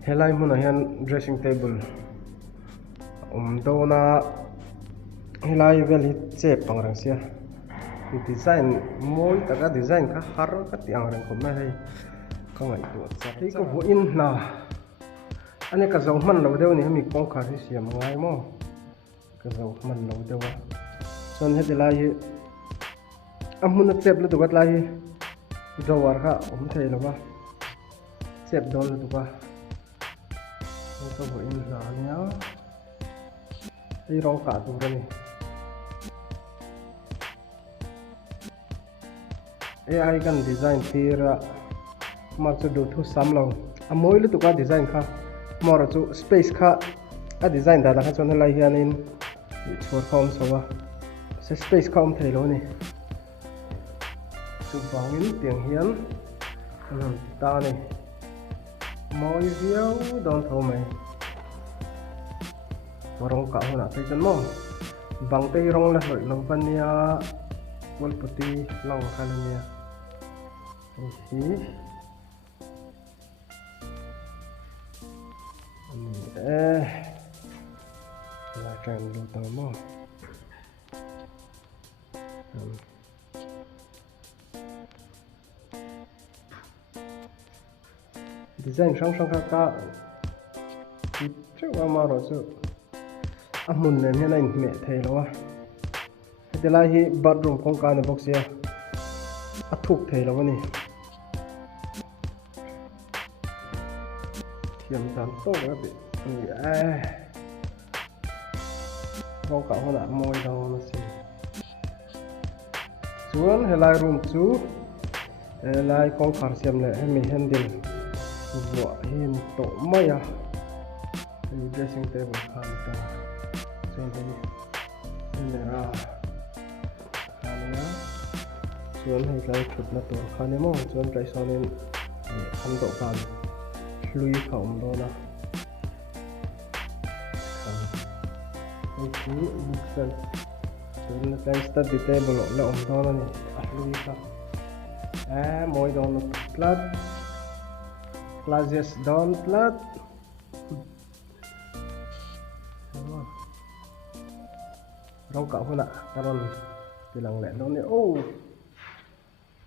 helai mun hian dressing table do na helai vel hi che pangrang sia design moi taka design kha har ka tiang rang khom na hei ka ngai tu cha hei ko vo in na ane ka zau man lo deu ni mi kong khar hi siam ngai mo ka zau man lo deu wa son he delai hi amun chep lu tu gat lai hi drawar kha thei lo wa chep dol lu tu ba ko vo in na nya ei rong ka tu ni AI kan design tira mar chu do thu sam lo amoi lu tu ka design kha mor chu space kha a design da kha chon lai hianin chhor khom sowa se space khom thei lo ni chu bangin tiang hian ta ni moi viau don tho mai rong ka hona te chan mo bang te rong la loi lo pan nia wal puti long khan nia hi la tran lu ta mo design sang sang ka chu ma ro chu amun nen he nai me thei lo wa hetilai hi bathroom kong ka na box ya athuk thei lo ni thiam tan to ga bi rong ka hona moi do na si chuan helai room chu helai kong khar siam le mi handle bo hin to maya dressing table khan ta chuan ni ra chuan hei lai thut na tur khan emo chuan kai sonin kham do kan hlui khom do na chu booksen chuan kai study table la do na ni hlui kha moi do na plat classes down plat rong ka hona karon tilang le no ni